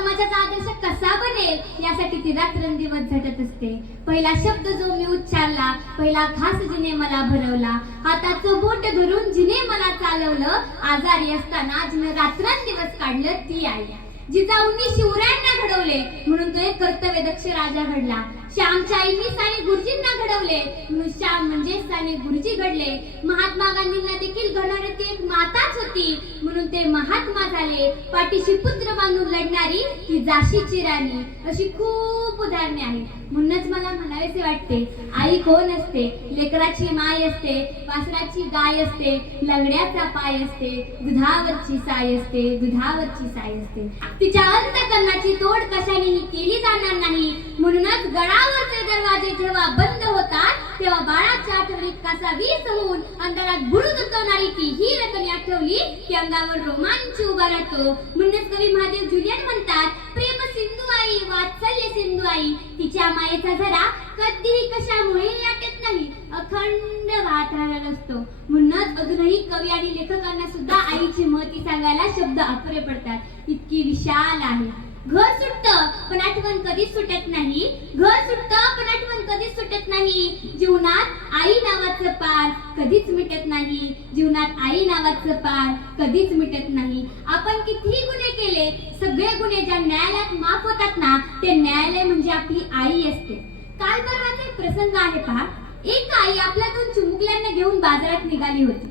समाजाचा आदर्श कसा बनेल यासाठी ती रात्रंदिवस झटत असते. पहिला शब्द जो मी उच्चारला पहिला घास जिने मला भरवला हाताचं बोट धरून जिने मला चालवलं आजारी असताना जिने रात्रंदिवस काढलं ती आई जिजाऊंनी शिवरायांना घडवले म्हणून तो एक कर्तव्य दक्ष राजा घडला. श्यामच्या आईंनी साने गुरुजींना घडवले म्हणून श्याम म्हणजे साने गुरुजी घडले. महात्मा गांधींना देखील घडवणारी ती एक माताच होती म्हणून ते महात्मा झाले. पाठीशी पुत्र बांधून लढणारी ती जाशीची राणी. अशी खूप उदाहरणे आहेत. म्हणूनच मला म्हणावेसे वाटते आई कोण असते? लेकराची माय असते वासराची गाय असते लंगड्याचा पाय असते दुधावरची साय असते दुधावरची साय असते. तिच्या अंतकरणाची तोड कशानेही केली जाणार नाही. म्हणूनच गडावरचे दरवाजे जेव्हा बंद होतात तेव्हा बाळाच्या आठवणीत कासा वीस होऊन अंधारात बुडून उतरणारी ती ही रकमी आठवली की अंगावर रोमांच उभा राहतो. म्हणूनच कवी महादेव जुलियन म्हणतात प्रेम सिंधू आई वात्सल्य सिंधू आई तिच्या मायेचा झरा कधीही कशामुळे आटत नाही. अखंड वाहत असतो. म्हणूनच अजूनही कवी आणि लेखकांना सुद्धा आईची महती सांगायला शब्द अपुरे पडतात. इतकी विशाल आहे. घर सुटत पण आठवण कधीच सुटत नाही. घर सुटत पण आठवण कधीच सुटत नाही. जीवनात आई नावाचं पार कधीच मिटत नाही. जीवनात आई नावाचं पार कधीच मिटत नाही. आपण कितीही गुन्हे केले सगळे गुन्हे ज्या न्यायालयात माफ होतात ना ते न्यायालय म्हणजे आपली आई असते. काल परवाचा एक प्रसंग आहे पहा. एक आई आपल्या दोन चुमुकल्यांना घेऊन बाजारात निघाली होती.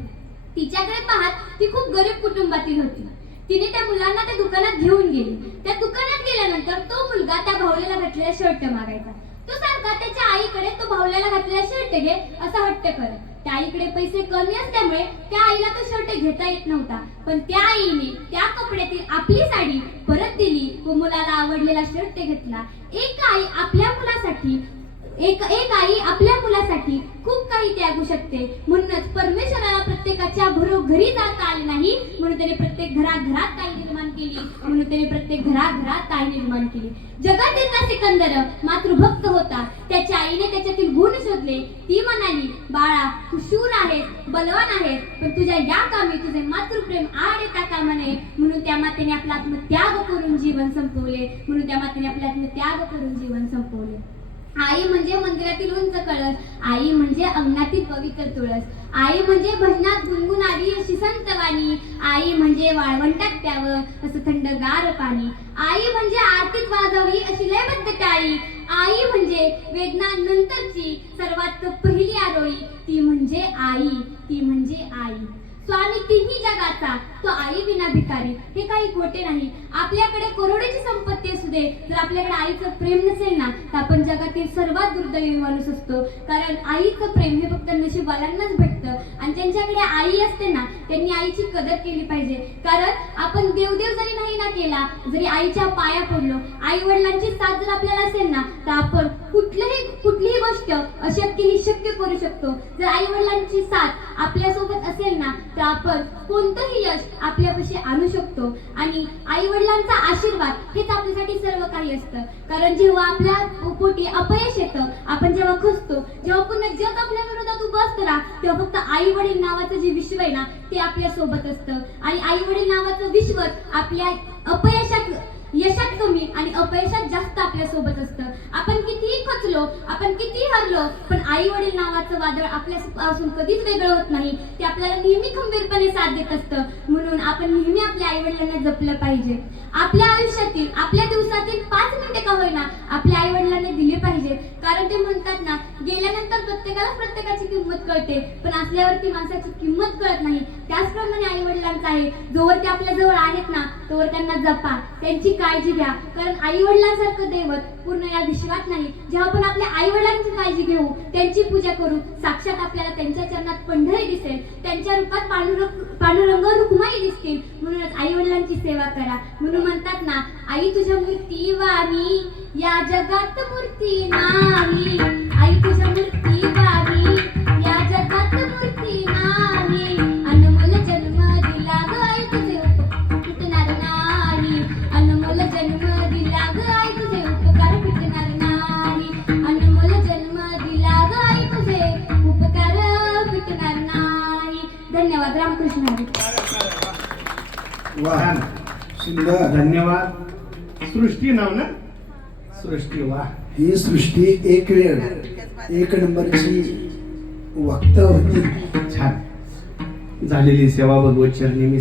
तिच्याकडे पाहत ती खूप गरीब कुटुंबातील होती. तिने त्या मुलांना त्या दुकानात घेऊन गेली. त्या दुकानात गेल्यानंतर तो मुलगा त्या भावल्याला घातलेला शर्ट मागायचा. तो सारखा त्याच्या आईकडे तो भावल्याला घातलेला शर्ट घे असा हट्ट करत. त्या आईकडे पैसे कमी असल्यामुळे त्या आईला तो शर्ट घेता येत नव्हता. पण त्या आईने त्या कपड्यातील आपली साडी परत दिली व मुलाला आवडलेला शर्ट घेतला. एक आई आपल्या मुलासाठी एक एक आई आपल्या मुलासाठी लागू शकते. म्हणूनच परमेश्वराला प्रत्येकाच्या घरोघरी जाता आले नाही. म्हणून त्याने प्रत्येक घराघरात ताई निर्माण केली. म्हणून त्याने प्रत्येक घराघरात ताई निर्माण केली. जगातील सिकंदर मातृभक्त होता. त्याच्या आईने त्याच्यातील गुण शोधले. ती म्हणाली बाळा तू शूर आहेस बलवान आहेस पण तुझ्या या कामी तुझे मातृप्रेम आड येता कामा नये. म्हणून त्या मातेने आपला आत्मत्याग करून जीवन संपवले. म्हणून त्या मातेने आपला आत्मत्याग करून जीवन संपवले. आई म्हणजे मंदिरातील उंच कळस. आई म्हणजे अंगणातील पवित्र तुळस. आई म्हणजे भजनात गुणगुणारी अशी संतवाणी आई म्हणजे वाळवंटात प्यावं असं थंडगार पाणी. आई म्हणजे आरतीत वाजवली अशी लयबद्ध टाळी आई म्हणजे वेदनानंतरची सर्वात पहिली आरोळी. ती म्हणजे आई. ती म्हणजे आई. स्वामी तिन्ही जगाचा तो आई विना भिकारी. हे काही खोटे नाही. आपल्याकडे करोडोची संपत्ती असू दे. जर आपल्याकडे आईचं प्रेम नसेल ना तर आपण जगातील सर्वात दुर्दैवी माणूस असतो. कारण आईचं प्रेम हे फक्त नशीबवाल्यांनाच भेटतं. आणि ज्यांच्याकडे आई असते ना त्यांनी आईची कदर केली पाहिजे. कारण आपण देवदेव जरी नाही ना केला जरी आईच्या पाया पडलो आई वडिलांची साथ जर आपल्याला असेल ना तर आपण कुठलीही कुठलीही गोष्ट अशक्य ही शक्य करू शकतो. जर आई वडिलांची साथ आपल्यासोबत तर आपण कोणतंही यश आपल्यापाशी आणू शकतो. आणि आई वडिलांचा आशीर्वाद हेच आपल्यासाठी सर्व काही असतं. कारण जेव्हा आपल्या पोटी अपयश येतं आपण जेव्हा खसतो जेव्हा पुन्हा जग आपल्या विरोधात उभं असतं ना तेव्हा फक्त आई वडील नावाचं जे विश्व आहे ना ते आपल्यासोबत असतं. आणि आई वडील नावाचं विश्व आपल्या अपयशात यशात कमी आणि अपयशात जास्त आपल्यासोबत असतं. आपण कितीही खचलो आपण कितीही हरलो पण आई वडील नावाचं वादळ आपल्यापासून कधीच वेगळं होत नाही. ते आपल्याला नेहमी खंबीरपणे साथ देत असतं. म्हणून आपण नेहमी आपल्या आई वडिलांना जपलं पाहिजे. आपल्या आयुष्यातील आपल्या दिवसातील पाच मिनिटे का होईना आपल्या आई वडिलांना दिले पाहिजे. कारण ते म्हणतात ना गेल्यानंतर प्रत्येकाला प्रत्येकाची किंमत कळते पण असल्यावरती माणसाची किंमत कळत नाही. त्याचप्रमाणे आई वडिलांचं आहे. जोवर ते आपल्या जवळ आहेत तोवर त्यांना जपा. त्यांची काळजी घ्या. कारण आई वडिलांसारखं दैवत पूर्ण या विश्वात नाही. जेव्हा आपण आपल्या आई वडिलांची काळजी घेऊ त्यांची पूजा करू साक्षात आपल्याला त्यांच्या चरणात पंढरी दिसेल. त्यांच्या रूपात पांडुरंग पांडुरंग रुक्माई दिसतील. म्हणूनच आई वडिलांची सेवा करा. म्हणून म्हणतात ना आई तुझ्या मूर्ती वाणी या जगात मूर्ती नाही. फिटणार नाही धन्यवाद रामकृष्ण हरी वा. छान. सुंदर. धन्यवाद. सृष्टी नाव ना? सृष्टी वा. ही सृष्टी एक वेळ एक नंबरची वक्ता होती. छान. झालेली सेवा भगवत चरणी मी